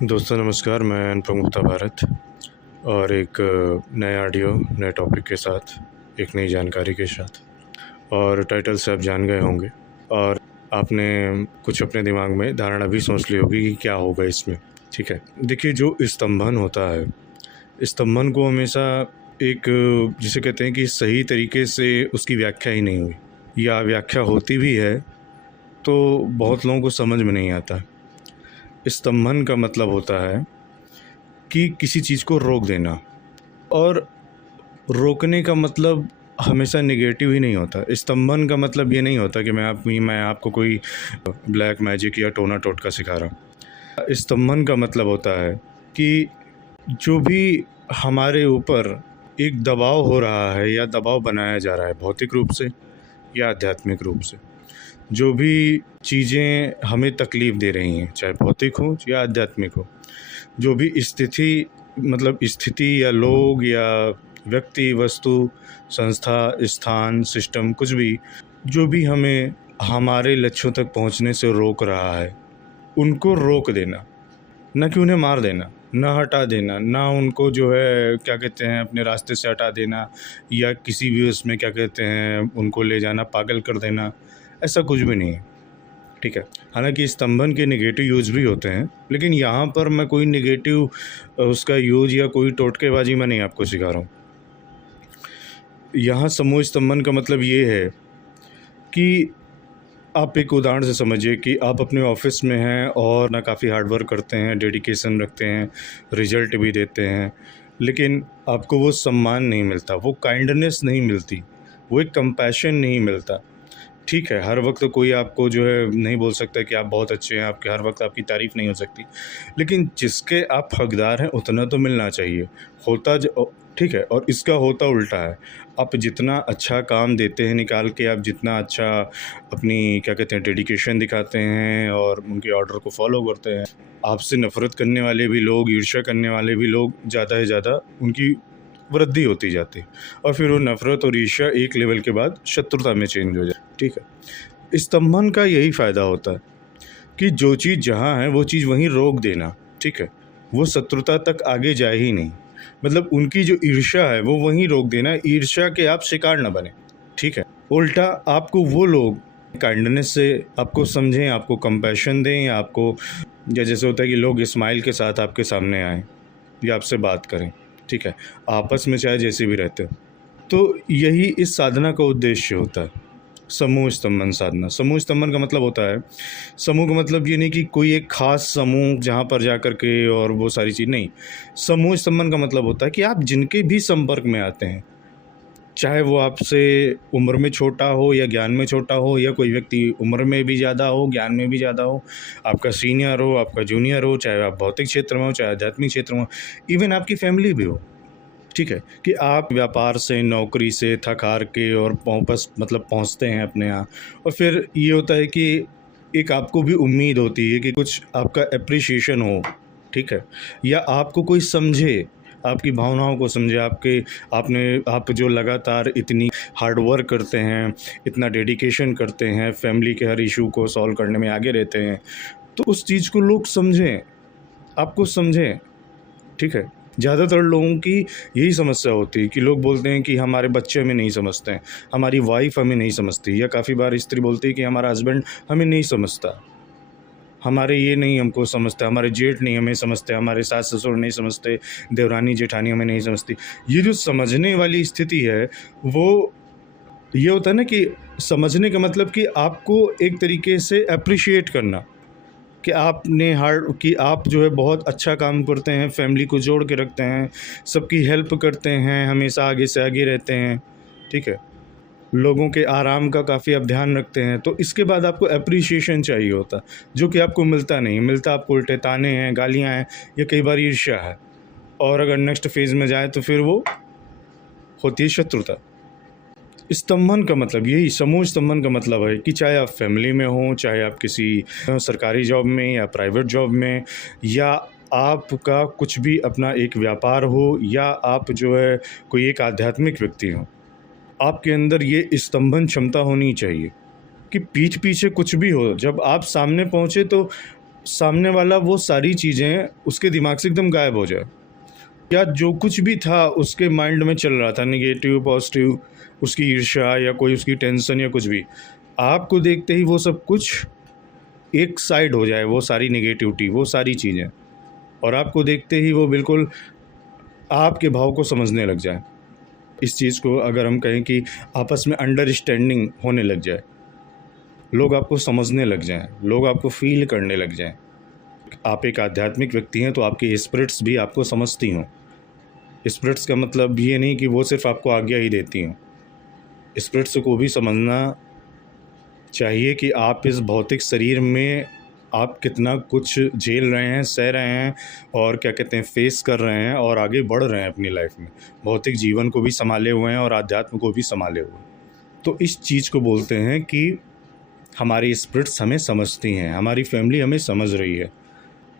दोस्तों नमस्कार, मैं अनुपम गुप्ता भारत और एक नए ऑडियो नए टॉपिक के साथ, एक नई जानकारी के साथ। और टाइटल से आप जान गए होंगे और आपने कुछ अपने दिमाग में धारणा भी सोच ली होगी कि क्या होगा इसमें। ठीक है, देखिए जो स्तंभन होता है, स्तंभन को हमेशा एक जिसे कहते हैं कि सही तरीके से उसकी व्याख्या ही नहीं हुई, या व्याख्या होती भी है तो बहुत लोगों को समझ में नहीं आता। स्तंभन का मतलब होता है कि किसी चीज़ को रोक देना, और रोकने का मतलब हमेशा नेगेटिव ही नहीं होता। स्तंभन का मतलब ये नहीं होता कि मैं आपको कोई ब्लैक मैजिक या टोना टोटका सिखा रहा हूँ। स्तंभन का मतलब होता है कि जो भी हमारे ऊपर एक दबाव हो रहा है या दबाव बनाया जा रहा है, भौतिक रूप से या आध्यात्मिक रूप से, जो भी चीज़ें हमें तकलीफ़ दे रही हैं, चाहे भौतिक हो या आध्यात्मिक हो, जो भी स्थिति या लोग या व्यक्ति, वस्तु, संस्था, स्थान, सिस्टम, कुछ भी जो भी हमें हमारे लक्ष्यों तक पहुंचने से रोक रहा है, उनको रोक देना, न कि उन्हें मार देना, न हटा देना, ना उनको जो है क्या कहते हैं अपने रास्ते से हटा देना, या किसी भी उसमें क्या कहते हैं उनको ले जाना, पागल कर देना, ऐसा कुछ भी नहीं है। ठीक है, हालांकि स्तंभन के नेगेटिव यूज़ भी होते हैं, लेकिन यहाँ पर मैं कोई नेगेटिव उसका यूज़ या कोई टोटकेबाजी मैं नहीं आपको सिखा रहा हूँ। यहाँ समूह स्तंभन का मतलब ये है कि आप एक उदाहरण से समझिए कि आप अपने ऑफिस में हैं और ना काफ़ी हार्ड वर्क करते हैं, डेडिकेशन रखते हैं, रिजल्ट भी देते हैं, लेकिन आपको वो सम्मान नहीं मिलता, वो काइंडनेस नहीं मिलती, वो एक कंपैशन नहीं मिलता। ठीक है, हर वक्त कोई आपको जो है नहीं बोल सकता कि आप बहुत अच्छे हैं, आपके हर वक्त आपकी तारीफ़ नहीं हो सकती, लेकिन जिसके आप हकदार हैं उतना तो मिलना चाहिए। ठीक है, और इसका होता उल्टा है। आप जितना अच्छा काम देते हैं निकाल के, आप जितना अच्छा अपनी क्या कहते हैं डेडिकेशन दिखाते हैं और उनके ऑर्डर को फॉलो करते हैं, आपसे नफ़रत करने वाले भी लोग, ईर्ष्या करने वाले भी लोग ज़्यादा से ज़्यादा उनकी वृद्धि होती जाती है, और फिर वो नफ़रत और ईर्ष्या एक लेवल के बाद शत्रुता में चेंज हो जाए। ठीक है, स्तंभन का यही फ़ायदा होता है कि जो चीज़ जहाँ है वो चीज़ वहीं रोक देना। ठीक है, वो शत्रुता तक आगे जाए ही नहीं, मतलब उनकी जो ईर्ष्या है वो वहीं रोक देना, ईर्ष्या के आप शिकार न बने। ठीक है, उल्टा आपको वो लोग काइंडनेस से आपको समझें, आपको कंपैशन दें, या आपको या जैसे होता है कि लोग स्माइल के साथ आपके सामने आएँ या आपसे बात करें। ठीक है, आपस में चाहे जैसे भी रहते हो, तो यही इस साधना का उद्देश्य होता है, समूह स्तंभन साधना। समूह स्तंभन का मतलब होता है, समूह का मतलब ये नहीं कि कोई एक खास समूह जहाँ पर जा कर के और वो सारी चीज़ नहीं। समूह स्तंभन का मतलब होता है कि आप जिनके भी संपर्क में आते हैं, चाहे वो आपसे उम्र में छोटा हो या ज्ञान में छोटा हो, या कोई व्यक्ति उम्र में भी ज़्यादा हो, ज्ञान में भी ज़्यादा हो, आपका सीनियर हो, आपका जूनियर हो, चाहे आप भौतिक क्षेत्र में हो, चाहे आध्यात्मिक क्षेत्र में हो, इवन आपकी फैमिली भी हो। ठीक है, कि आप व्यापार से, नौकरी से थक हार के और पहुंचते हैं अपने यहाँ, और फिर ये होता है कि एक आपको भी उम्मीद होती है कि कुछ आपका एप्रिसिएशन हो। ठीक है, या आपको कोई समझे, आपकी भावनाओं को समझे, आप जो लगातार इतनी हार्ड वर्क करते हैं, इतना डेडिकेशन करते हैं, फैमिली के हर इशू को सॉल्व करने में आगे रहते हैं, तो उस चीज़ को लोग समझें, आपको समझें। ठीक है, ज़्यादातर लोगों की यही समस्या होती है कि लोग बोलते हैं कि हमारे बच्चे हमें नहीं समझते हैं, हमारी वाइफ हमें नहीं समझती, या काफ़ी बार स्त्री बोलती है कि हमारा हस्बैंड हमें नहीं समझता, हमारे ये नहीं हमको समझता, हमारे जेठ नहीं हमें समझते, हमारे सास ससुर नहीं समझते, देवरानी जेठानी हमें नहीं समझती। ये जो समझने वाली स्थिति है, वो ये होता है ना कि समझने का मतलब कि आपको एक तरीके से एप्रिशिएट करना, कि आप जो है बहुत अच्छा काम करते हैं, फैमिली को जोड़ के रखते हैं, सबकी हेल्प करते हैं, हमेशा आगे से आगे रहते हैं। ठीक है, लोगों के आराम का काफ़ी आप ध्यान रखते हैं, तो इसके बाद आपको एप्रिसिएशन चाहिए होता, जो कि आपको मिलता नहीं। मिलता आपको उल्टे ताने हैं, गालियाँ हैं, या कई बार ईर्ष्या है, और अगर नेक्स्ट फेज़ में जाए तो फिर वो होती है शत्रुता। स्तंभन का मतलब यही, समूह स्तंभन का मतलब है कि चाहे आप फैमिली में हों, चाहे आप किसी सरकारी जॉब में या प्राइवेट जॉब में, या आपका कुछ भी अपना एक व्यापार हो, या आप जो है कोई एक आध्यात्मिक व्यक्ति हो, आपके अंदर ये स्तंभन क्षमता होनी चाहिए कि पीठ पीछे कुछ भी हो, जब आप सामने पहुँचे तो सामने वाला वो सारी चीज़ें उसके दिमाग से एकदम गायब हो जाए, या जो कुछ भी था उसके माइंड में चल रहा था, नेगेटिव पॉजिटिव, उसकी ईर्ष्या या कोई उसकी टेंशन या कुछ भी, आपको देखते ही वो सब कुछ एक साइड हो जाए, वो सारी नेगेटिविटी, वो सारी चीज़ें, और आपको देखते ही वो बिल्कुल आपके भाव को समझने लग जाए। इस चीज़ को अगर हम कहें कि आपस में अंडरस्टैंडिंग होने लग जाए, लोग आपको समझने लग जाएं, लोग आपको फील करने लग जाएं। आप एक आध्यात्मिक व्यक्ति हैं तो आपकी स्पिरिट्स भी आपको समझती हों। स्पिरिट्स का मतलब ये नहीं कि वो सिर्फ आपको आज्ञा ही देती हों। स्पिरिट्स को भी समझना चाहिए कि आप इस भौतिक शरीर में आप कितना कुछ झेल रहे हैं, सह रहे हैं, और क्या कहते हैं, फेस कर रहे हैं और आगे बढ़ रहे हैं अपनी लाइफ में। भौतिक जीवन को भी संभाले हुए हैं और आध्यात्म को भी संभाले हुए हैं। तो इस चीज़ को बोलते हैं कि हमारी स्पिरिट्स हमें समझती हैं, हमारी फैमिली हमें समझ रही है,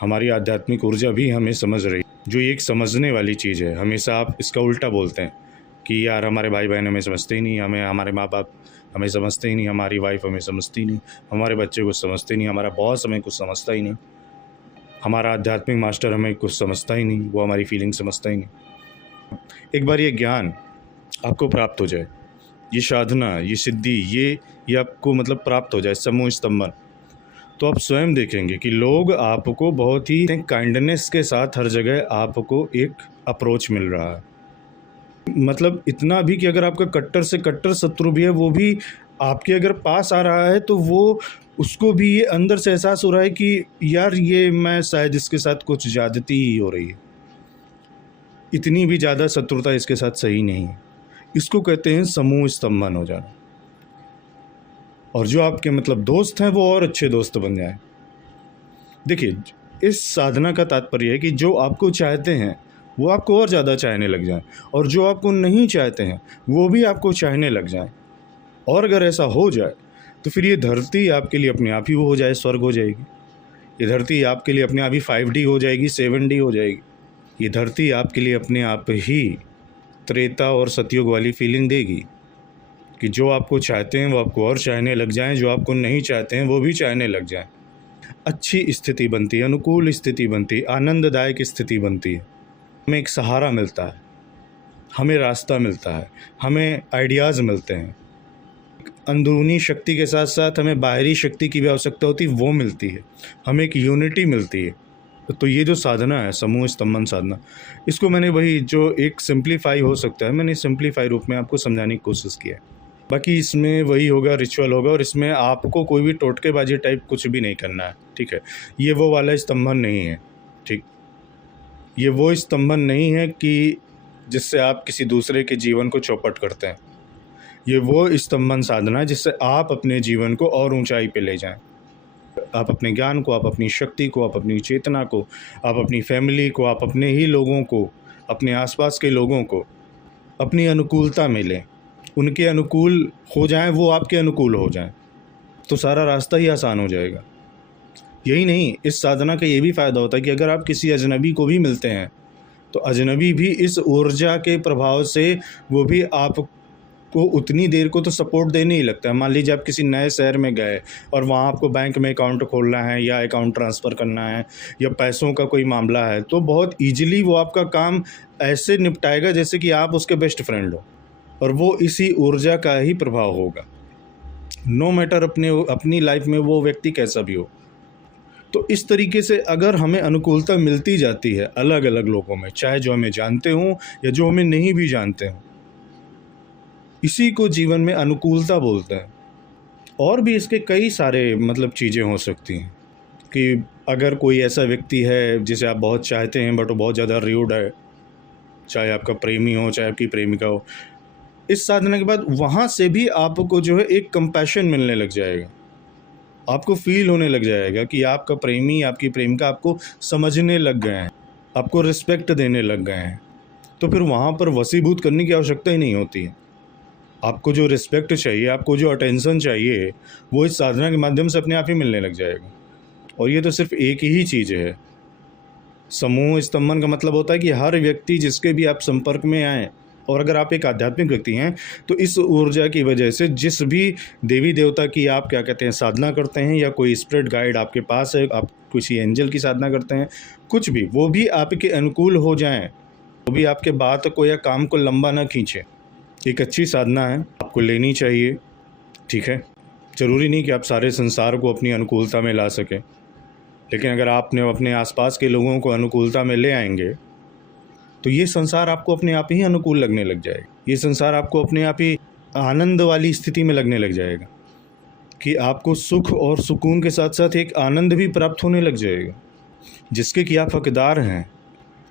हमारी आध्यात्मिक ऊर्जा भी हमें समझ रही है, जो एक समझने वाली चीज़ है। हमेशा आप इसका उल्टा बोलते हैं कि यार हमारे भाई बहन हमें समझते ही नहीं, हमारे माँ बाप हमें समझते ही नहीं, हमारी वाइफ हमें समझती नहीं, हमारे बच्चे कुछ समझते नहीं, हमारा बॉस हमें कुछ समझता ही नहीं, हमारा आध्यात्मिक मास्टर हमें कुछ समझता ही नहीं, वो हमारी फीलिंग समझता ही नहीं। एक बार ये ज्ञान आपको प्राप्त हो जाए, ये साधना, ये सिद्धि, ये आपको मतलब प्राप्त हो जाए, समूह स्तंभन, तो आप स्वयं देखेंगे कि लोग आपको बहुत ही काइंडनेस के साथ हर जगह आपको एक अप्रोच मिल रहा है। मतलब इतना भी कि अगर आपका कट्टर से कट्टर शत्रु भी है, वो भी आपके अगर पास आ रहा है तो वो उसको भी ये अंदर से एहसास हो रहा है कि यार ये मैं शायद इसके साथ कुछ ज़्यादती ही हो रही है, इतनी भी ज़्यादा शत्रुता इसके साथ सही नहीं है। इसको कहते हैं समूह स्तंभन हो जाना। और जो आपके मतलब दोस्त हैं वो और अच्छे दोस्त बन जाएं। देखिए, इस साधना का तात्पर्य है कि जो आपको चाहते हैं वो आपको और ज़्यादा चाहने लग जाएं, और जो आपको नहीं चाहते हैं वो भी आपको चाहने लग जाएं। और अगर ऐसा हो जाए तो फिर ये धरती आपके लिए अपने आप ही वो हो जाए, स्वर्ग हो जाएगी। ये धरती आपके लिए अपने आप ही 5D हो जाएगी, 7D हो जाएगी। ये धरती आपके लिए अपने आप ही त्रेता और सतयुग वाली फीलिंग देगी कि जो आपको चाहते हैं वो आपको और चाहने लग जाएं, जो आपको नहीं चाहते हैं वो भी चाहने लग जाएं। अच्छी स्थिति बनती है, अनुकूल स्थिति बनती है, आनंददायक स्थिति बनती है। हमें एक सहारा मिलता है, हमें रास्ता मिलता है, हमें आइडियाज़ मिलते हैं। अंदरूनी शक्ति के साथ साथ हमें बाहरी शक्ति की भी आवश्यकता होती है, वो मिलती है। हमें एक यूनिटी मिलती है। तो ये जो साधना है, समूह स्तंभन साधना, इसको मैंने वही जो एक सिंप्लीफाई हो सकता है, मैंने सिंप्लीफाई रूप में आपको समझाने की कोशिश किया है। बाकी इसमें वही होगा, रिचुअल होगा, और इसमें आपको कोई भी टोटकेबाजी टाइप कुछ भी नहीं करना है, ठीक है। ये वो वाला स्तंभन नहीं है, ठीक। ये वो स्तंभन नहीं है कि जिससे आप किसी दूसरे के जीवन को चौपट करते हैं। ये वो स्तंभन साधना है जिससे आप अपने जीवन को और ऊंचाई पे ले जाएं। आप अपने ज्ञान को, आप अपनी शक्ति को, आप अपनी चेतना को, आप अपनी फैमिली को, आप अपने ही लोगों को, अपने आसपास के लोगों को अपनी अनुकूलता में लें। उनके अनुकूल हो जाएं, वो आपके अनुकूल हो जाएं, तो सारा रास्ता ही आसान हो जाएगा। यही नहीं, इस साधना का ये भी फ़ायदा होता है कि अगर आप किसी अजनबी को भी मिलते हैं तो अजनबी भी इस ऊर्जा के प्रभाव से वो भी आपको उतनी देर को तो सपोर्ट देने ही लगता है। मान लीजिए आप किसी नए शहर में गए और वहाँ आपको बैंक में अकाउंट खोलना है या अकाउंट ट्रांसफ़र करना है या पैसों का कोई मामला है, तो बहुत ईजिली वो आपका काम ऐसे निपटाएगा जैसे कि आप उसके बेस्ट फ्रेंड हो, और वो इसी ऊर्जा का ही प्रभाव होगा, नो मैटर अपनी लाइफ में वो व्यक्ति कैसा भी हो। तो इस तरीके से अगर हमें अनुकूलता मिलती जाती है अलग अलग लोगों में, चाहे जो हमें जानते हों या जो हमें नहीं भी जानते हों, इसी को जीवन में अनुकूलता बोलते हैं। और भी इसके कई सारे मतलब चीज़ें हो सकती हैं कि अगर कोई ऐसा व्यक्ति है जिसे आप बहुत चाहते हैं बट वो बहुत ज़्यादा र्यूड है, चाहे आपका प्रेमी हो चाहे आपकी प्रेमिका हो, इस साधना के बाद वहाँ से भी आपको जो है एक कंपैशन मिलने लग जाएगा। आपको फील होने लग जाएगा कि आपका प्रेमी, आपकी प्रेमिका आपको समझने लग गए हैं, आपको रिस्पेक्ट देने लग गए हैं। तो फिर वहाँ पर वसीभूत करने की आवश्यकता ही नहीं होती है। आपको जो रिस्पेक्ट चाहिए, आपको जो अटेंशन चाहिए, वो इस साधना के माध्यम से अपने आप ही मिलने लग जाएगा। और ये तो सिर्फ एक ही चीज़ है। समूह स्तंभन का मतलब होता है कि हर व्यक्ति जिसके भी आप संपर्क में आएँ, और अगर आप एक आध्यात्मिक व्यक्ति हैं तो इस ऊर्जा की वजह से जिस भी देवी देवता की आप क्या कहते हैं साधना करते हैं, या कोई स्पिरिट गाइड आपके पास है, आप किसी एंजल की साधना करते हैं, कुछ भी, वो भी आपके अनुकूल हो जाएं, वो भी आपके बात को या काम को लंबा ना खींचे। एक अच्छी साधना है, आपको लेनी चाहिए, ठीक है। ज़रूरी नहीं कि आप सारे संसार को अपनी अनुकूलता में ला सकें, लेकिन अगर आपने अपने आसपास के लोगों को अनुकूलता में ले आएंगे तो ये संसार आपको अपने आप ही अनुकूल लगने लग जाएगा। ये संसार आपको अपने आप ही आनंद वाली स्थिति में लगने लग जाएगा कि आपको सुख और सुकून के साथ साथ एक आनंद भी प्राप्त होने लग जाएगा, जिसके कि आप हकदार हैं।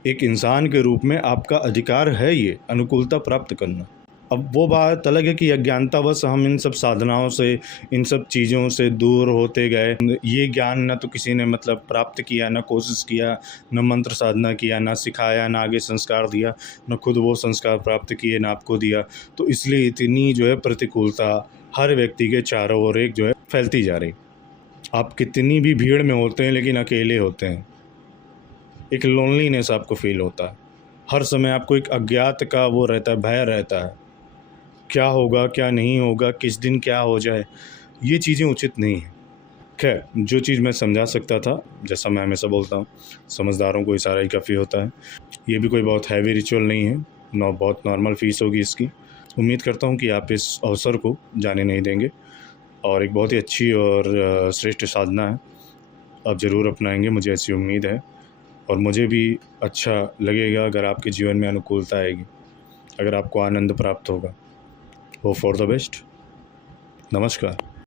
एक इंसान के रूप में आपका अधिकार है ये अनुकूलता प्राप्त करना। अब वो बात अलग है कि अज्ञानतावश हम इन सब साधनाओं से, इन सब चीज़ों से दूर होते गए। ये ज्ञान न तो किसी ने मतलब प्राप्त किया, न कोशिश किया, न मंत्र साधना किया, न सिखाया, न आगे संस्कार दिया, न खुद वो संस्कार प्राप्त किए, न आपको दिया। तो इसलिए इतनी जो है प्रतिकूलता हर व्यक्ति के चारों ओर एक जो है फैलती जा रही। आप कितनी भी भीड़ में होते हैं लेकिन अकेले होते हैं। एक लोनलीनेस आपको फील होता है हर समय। आपको एक अज्ञात का वो रहता है, भय रहता है, क्या होगा क्या नहीं होगा, किस दिन क्या हो जाए। ये चीज़ें उचित नहीं हैं। खैर, जो चीज़ मैं समझा सकता था, जैसा मैं हमेशा बोलता हूँ, समझदारों को इशारा ही काफ़ी होता है। ये भी कोई बहुत हैवी रिचुअल नहीं है, बहुत नॉर्मल फीस होगी इसकी। उम्मीद करता हूँ कि आप इस अवसर को जाने नहीं देंगे, और एक बहुत ही अच्छी और श्रेष्ठ साधना है, आप ज़रूर अपनाएंगे, मुझे ऐसी उम्मीद है। और मुझे भी अच्छा लगेगा अगर आपके जीवन में अनुकूलता आएगी, अगर आपको आनंद प्राप्त होगा। Hope for the best. नमस्कार।